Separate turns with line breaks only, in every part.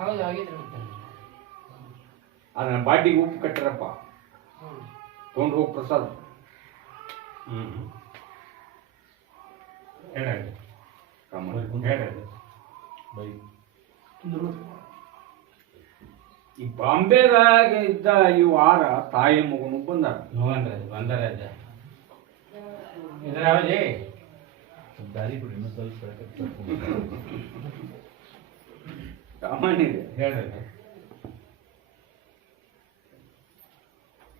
ಹೌದಾ
ಆಗಿದ್ರಿ ಮತ್ತೆ
ಅದನ್ನ ಬಾಟಿಗೆ ಉಪ್ಪು ಕಟ್ಟಿರಪ್ಪ
ಹ್ಮ್.
ತೊಗೊಂಡು ಹೋಗಿ ಪ್ರಸಾದ. ಈ ಬಾಂಬೆದಾಗ ಇದ್ದ ಈ ವಾರ ತಾಯಿ ಮಗನು ಬಂದಾರ
ದಾರಿ ಬಿಡಿ ಇನ್ನೊಂದು ಸ್ವಲ್ಪ
ಸಾಮಾನ್ಯ ಇದೆ.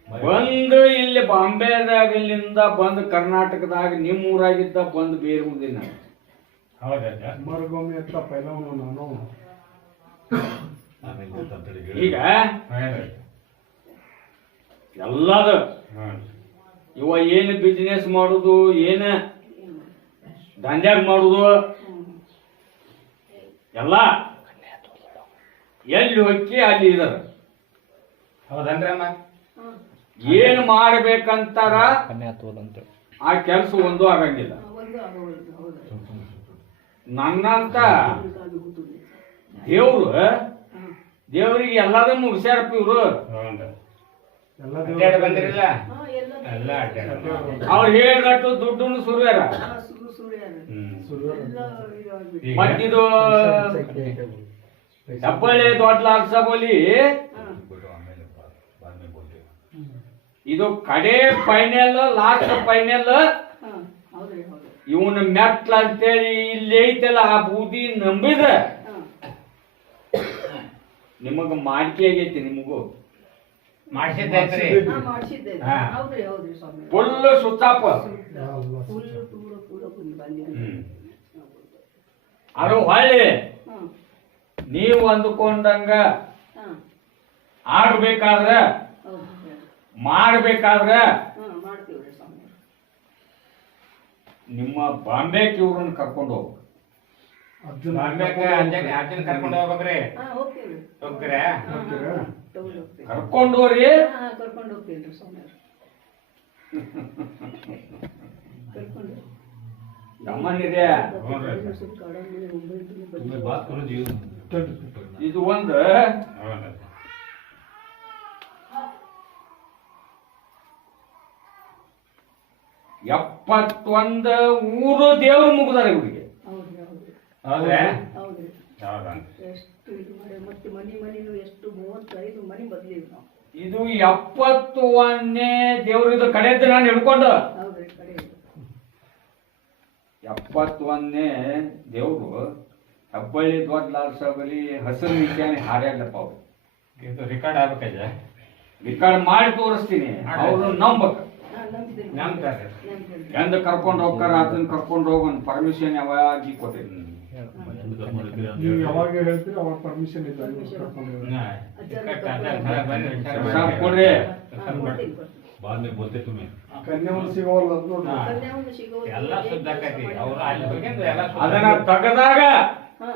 ಬಂದು ಇಲ್ಲಿ ಬಾಂಬೆದಾಗ ಇಲ್ಲಿಂದ ಬಂದು ಕರ್ನಾಟಕದಾಗ ನಿಮ್ಮ ಊರಾಗಿದ್ದ ಬಂದು ಬೇರೆ ಮುಂದಿನ
ಮರುಗೊಮ್ಮೆ ಅಂತ ಪೈಲವನು ನಾನು.
ಆಮೇಲೆ ಗೊತ್ತಂತೇಳಿ ಹೇಳಿ.
ಈಗ? ಎಲ್ಲದ ಇವ ಏನು ಬಿಸ್ನೆಸ್ ಮಾಡುದು ಏನ ದಂಡ್ಯಾಗ ಮಾಡುದು? ಎಲ್ಲ. ಎಲ್ಲಿ ಹೊಕ್ಕಿ ಅಲ್ಲಿ ಇದಾರ
ಹೌದನ್ರಮ್ಮ?
ಏನ್ ಮಾಡ್ಬೇಕಂತಾರ ಆ ಕೆಲಸ ಒಂದು ಆಗಂಗಿಲ್ಲ. ನನ್ನಂತ ದೇವ್ರು ದೇವ್ರಿಗೆ ಮುಗಿಸ್ಯಾರಪ್ಪ ಇವ್ರು.
ಬಂದಿರಲ್ಲ?
ಎಲ್ಲ
ಅವ್ರು ಹೇಳಿದಟ್ಟು ದುಡ್ಡನ್ನು ಸುರ್ಯಾರ. ಮತ್ತಿದು ಹೆಬ್ಬಳ್ಳಿ ದೊಡ್ಡ
ಬಾದ್ಮೇಲೆ
ಇದು ಕಡೆ ಫೈನಲ್ ಲಾಸ್ಟ್ ಫೈನಲ್ ಇವನ ಮೆಟ್ಲ ಅಂತೇಳಿ ಇಲ್ಲಿ ಐತಲ್ಲ ಆ ಬೂದಿ ನಂಬಿದ? ನಿಮಗ ಮಾಡಿಕೆ ಆಗೈತಿ ನಿಮಗೂ?
ಮಾಡಿಸಿದ್ದೆ
ಫುಲ್ ಸುತ್ತಾಪ. ಅದು ಹೊಳ್ಳಿ
ಹ್ಮ್.
ನೀವು ಅಂದುಕೊಂಡಂಗ
ಹಾ.
ಆಗ್ಬೇಕಾದ್ರ
ಹೌದು
ಮಾಡ್ಬೇಕಾದ್ರ
ಹಾ ಮಾಡ್ತೀವ್ರಿ ಸ್ವಾಮಿ.
ನಿಮ್ಮ ಬಾಂಬೆ ಕಿವ್ರನ್ನ ಕರ್ಕೊಂಡು ಹೋಗ್ಬೇಕು.
ಅರ್ಜುನ
ಬಾಂಬೆಗೆ ಅರ್ಜೆಂಟ್ ಕರ್ಕೊಂಡು ಹೋಗ್ಬೇಕ್ರಿ.
ಹಾ ಹೋಗ್ತೀವಿ
ಹೋಗ್ತೀರಾ?
ತಗೊಂಡು ಹೋಗ್ತೀವಿ.
ಕರ್ಕೊಂಡು ಹೋಗ್ರಿ.
ಹಾ ಕರ್ಕೊಂಡು ಹೋಗ್ತೀವಿ ಸ್ವಾಮಿ ಕರ್ಕೊಂಡು
ಸಾಮಾನ್ಯರೇ
ನಮ್ಮನ್ನಿದೆ
ಇದು ಒಂದು. ಎಪ್ಪತ್ತೊಂದ ಊರು ದೇವರು ಮುಗಿದಾರೆ ಇವರಿಗೆ.
ಇದು
ಎಪ್ಪತ್ತು ಒಂದನೇ ದೇವ್ರ ಇದು ಕಡೆ ನಾನು ಹಿಡ್ಕೊಂಡು. ಎಪ್ಪತ್ತೊಂದನೇ ದೇವ್ರು ಹೆಬ್ಬಳ್ಳಿ ದೊಡ್ಡ ಲಾಲ್ ಸಾಬಲಿ ಹಸಿರು ನಿಶಾನೆ ಹಾರ್ಯಾಗ್ಲಪ್ಪ ಅವ್ರು
ಇದು ರೆಕಾರ್ಡ್ ಆಗ್ಬೇಕಜ್ಜ
ರಿಕಾರ್ಡ್ ಮಾಡಿ ತೋರಿಸ್ತೀನಿ ಅವ್ರು ನಂಬಕ್
ಹಾ ನಂಬಿದ್ದೀನಿ
ನಂಬ್ತಾರೆ.
ನಂಬಿದ್ದೀನಿ
ಎಂದ ಕರ್ಕೊಂಡು ಹೋಗ್ತಾರ ಅದನ್ನ ಕರ್ಕೊಂಡು ಹೋಗೋನ್ ಪರ್ಮಿಷನ್ ಯಾವಾಗಿ ಕೊಟ್ಟಿನಿ
ನೀವು ಯಾವಾಗ ಹೇಳ್ತೀರಿ ಅವಾಗ ಪರ್ಮಿಷನ್ ಇದೆ ನೀವು ಕರ್ಕೊಂಡು ಹೋಗಿ.
ಹಾ. ರೆಕಾರ್ಡ್ ಅಜ್ಜ ಸರ್ ಬಂದ್ರಿ, ಸರ್
ಸಾಕ್
ಬಂದ್ರಿ.
ಕೊಡ್ರಿ
ಹಾ ಕೊಡ್ತೀನಿ ಕೊಡ್ತೀನಿ
बाद में बोलते तुम्हें
ಕನ್ಯಾವನ್ನ ಸಿಗೋಲ್ಲ ಅಂತ ನೋಡ್ರಿ.
ಎಲ್ಲ ಶುದ್ಧ ಆಕೈತಿ ಅವ್ರು ಅಲ್ಲಿ ಹೋಗಿಂದು ಎಲ್ಲ ಶುದ್ಧ.
ಅದನ್ನ ತಗದಾಗ
ಹಾ.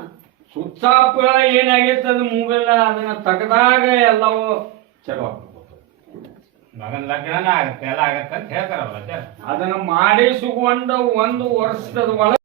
ಸುತ್ತಾಪ ಏನಾಗೈತೆ ಅದು ಮೂಗಲ್ಲ ಅದನ್ನ ತೆಗದಾಗ ಎಲ್ಲವೂ ಚಲೋ.
ಮಗನ ಲಗ್ನನ ಆಗತ್ತೆ ಎಲ್ಲ ಆಗತ್ತೆ ಅಂತ ಹೇಳ್ತಾರಲ್ಲ ಅದನ್ನ
ಅದನ್ನ ಮಾಡಿಸಿಕೊಂಡು ಒಂದು ವರ್ಷದ ಒಳಗೆ